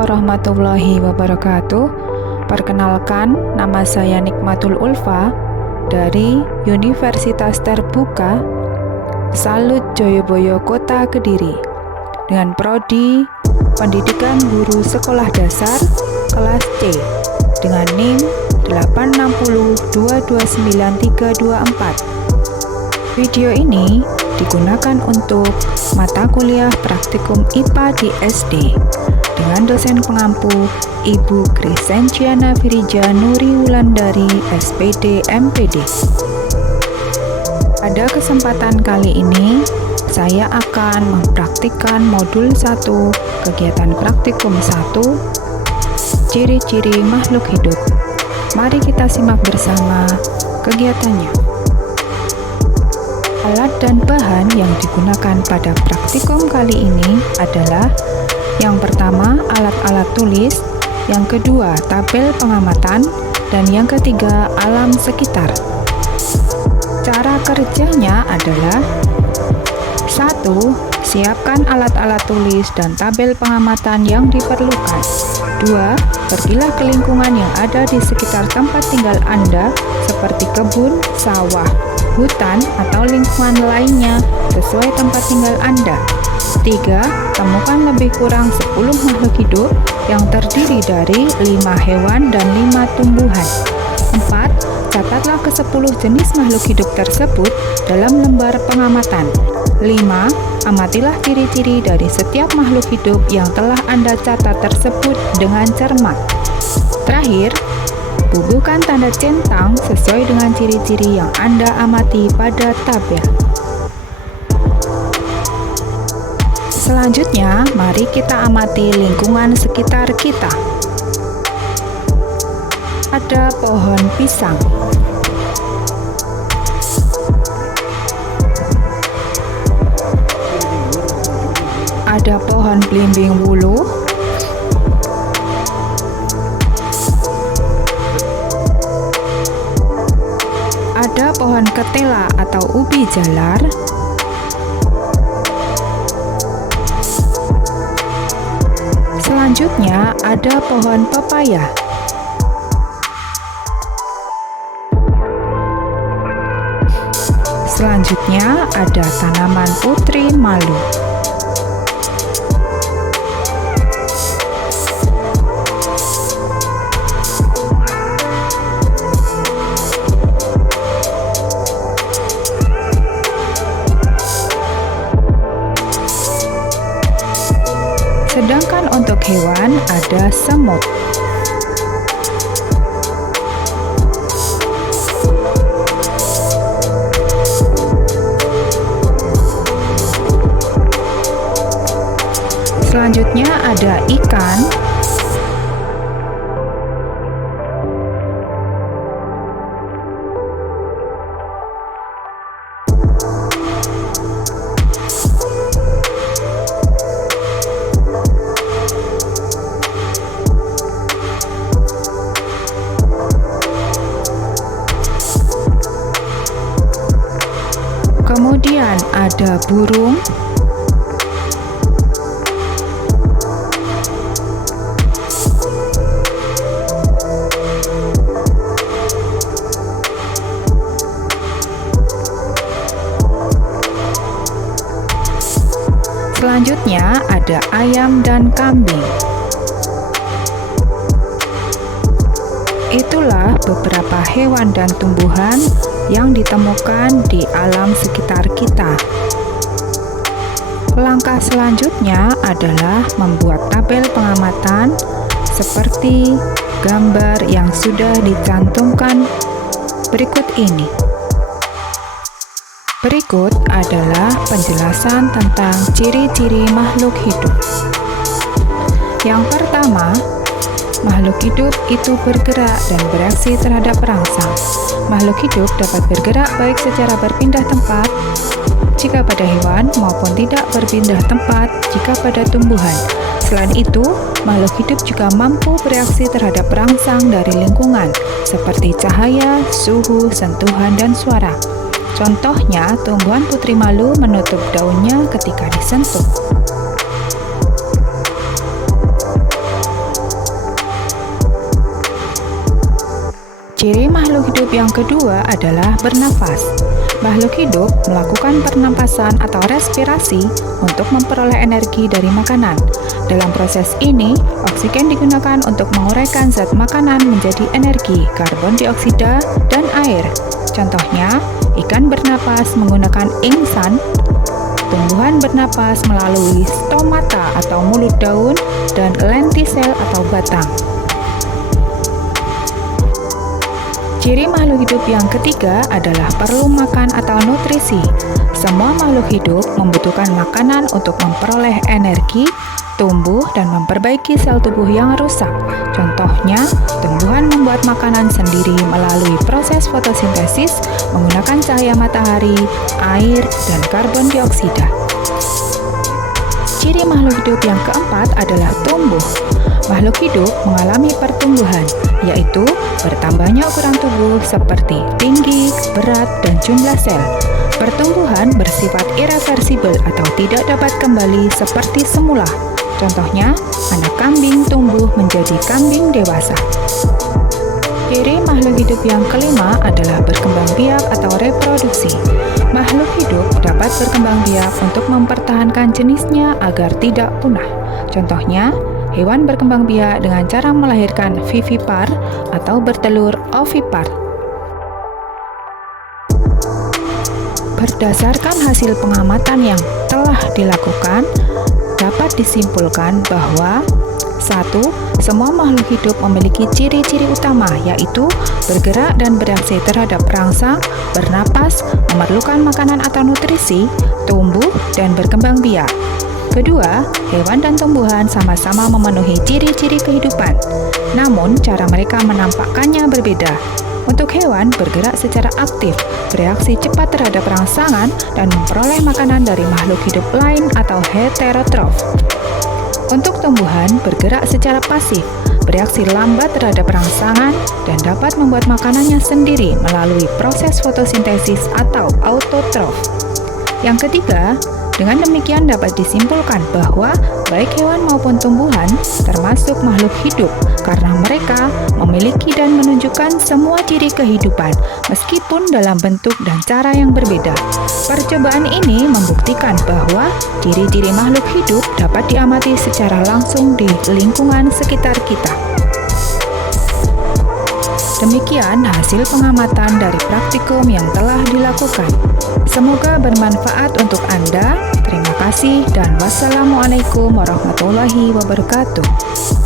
warahmatullahi wabarakatuh. Perkenalkan, nama saya Nikmatul Ulfa dari Universitas Terbuka Salut Joyoboyo Kota Kediri dengan prodi Pendidikan Guru Sekolah Dasar kelas C dengan NIM 860229324. Video ini digunakan untuk mata kuliah praktikum IPA di SD dengan dosen pengampu Ibu Crescentiana Firija Nuri Wulandari SPD MPD. Pada kesempatan kali ini saya akan mempraktikkan modul 1 kegiatan praktikum 1 ciri-ciri makhluk hidup. Mari kita simak bersama kegiatannya. Alat dan bahan yang digunakan pada praktikum kali ini adalah yang pertama alat-alat tulis, yang kedua tabel pengamatan, dan yang ketiga alam sekitar. Cara kerjanya adalah 1. Siapkan alat-alat tulis dan tabel pengamatan yang diperlukan. 2. Pergilah ke lingkungan yang ada di sekitar tempat tinggal Anda seperti kebun, sawah, hutan, atau lingkungan lainnya sesuai tempat tinggal Anda. 3. Temukan lebih kurang 10 makhluk hidup yang terdiri dari 5 hewan dan 5 tumbuhan. 4. Catatlah ke-10 jenis makhluk hidup tersebut dalam lembar pengamatan. 5. Amatilah ciri-ciri dari setiap makhluk hidup yang telah Anda catat tersebut dengan cermat. Terakhir, bubuhkan tanda centang sesuai dengan ciri-ciri yang Anda amati pada tabel. Selanjutnya, mari kita amati lingkungan sekitar kita. Ada pohon pisang. Ada pohon belimbing wuluh. Ada pohon ketela atau ubi jalar. Selanjutnya ada pohon pepaya. Selanjutnya ada tanaman putri malu. Sedangkan untuk hewan ada semut. Selanjutnya ada ikan. Kemudian ada burung. Selanjutnya ada ayam dan kambing. Itulah beberapa hewan dan tumbuhan yang ditemukan di alam sekitar kita. Langkah selanjutnya adalah membuat tabel pengamatan seperti gambar yang sudah dicantumkan berikut ini. Berikut adalah penjelasan tentang ciri-ciri makhluk hidup. Yang pertama, makhluk hidup itu bergerak dan bereaksi terhadap perangsang. Makhluk hidup dapat bergerak baik secara berpindah tempat jika pada hewan maupun tidak berpindah tempat jika pada tumbuhan. Selain itu, makhluk hidup juga mampu bereaksi terhadap perangsang dari lingkungan seperti cahaya, suhu, sentuhan, dan suara. Contohnya, tumbuhan putri malu menutup daunnya ketika disentuh. Ciri makhluk hidup yang kedua adalah bernafas. Makhluk hidup melakukan pernapasan atau respirasi untuk memperoleh energi dari makanan. Dalam proses ini, oksigen digunakan untuk menguraikan zat makanan menjadi energi, karbon dioksida, dan air. Contohnya, ikan bernapas menggunakan ingsan, tumbuhan bernapas melalui stomata atau mulut daun, dan lentisel atau batang. Ciri makhluk hidup yang ketiga adalah perlu makan atau nutrisi. Semua makhluk hidup membutuhkan makanan untuk memperoleh energi, tumbuh, dan memperbaiki sel tubuh yang rusak. Contohnya, tumbuhan membuat makanan sendiri melalui proses fotosintesis menggunakan cahaya matahari, air, dan karbon dioksida. Ciri makhluk hidup yang keempat adalah tumbuh. Makhluk hidup mengalami pertumbuhan, yaitu bertambahnya ukuran tubuh seperti tinggi, berat, dan jumlah sel. Pertumbuhan bersifat irreversibel atau tidak dapat kembali seperti semula. Contohnya, anak kambing tumbuh menjadi kambing dewasa. Ciri makhluk hidup yang kelima adalah berkembang biak atau reproduksi. Makhluk hidup dapat berkembang biak untuk mempertahankan jenisnya agar tidak punah. Contohnya, hewan berkembang biak dengan cara melahirkan vivipar atau bertelur ovipar. Berdasarkan hasil pengamatan yang telah dilakukan, dapat disimpulkan bahwa 1. Semua makhluk hidup memiliki ciri-ciri utama, yaitu bergerak dan bereaksi terhadap perangsang, bernapas, memerlukan makanan atau nutrisi, tumbuh, dan berkembang biak. Kedua, hewan dan tumbuhan sama-sama memenuhi ciri-ciri kehidupan, namun cara mereka menampakkannya berbeda. Untuk hewan, bergerak secara aktif, bereaksi cepat terhadap rangsangan, dan memperoleh makanan dari makhluk hidup lain atau heterotrof. Untuk tumbuhan, bergerak secara pasif, bereaksi lambat terhadap rangsangan, dan dapat membuat makanannya sendiri melalui proses fotosintesis atau autotrof. Yang ketiga, dengan demikian dapat disimpulkan bahwa baik hewan maupun tumbuhan termasuk makhluk hidup karena mereka memiliki dan menunjukkan semua ciri kehidupan meskipun dalam bentuk dan cara yang berbeda. Percobaan ini membuktikan bahwa ciri-ciri makhluk hidup dapat diamati secara langsung di lingkungan sekitar kita. Demikian hasil pengamatan dari praktikum yang telah dilakukan. Semoga bermanfaat untuk Anda. Terima kasih dan wassalamualaikum warahmatullahi wabarakatuh.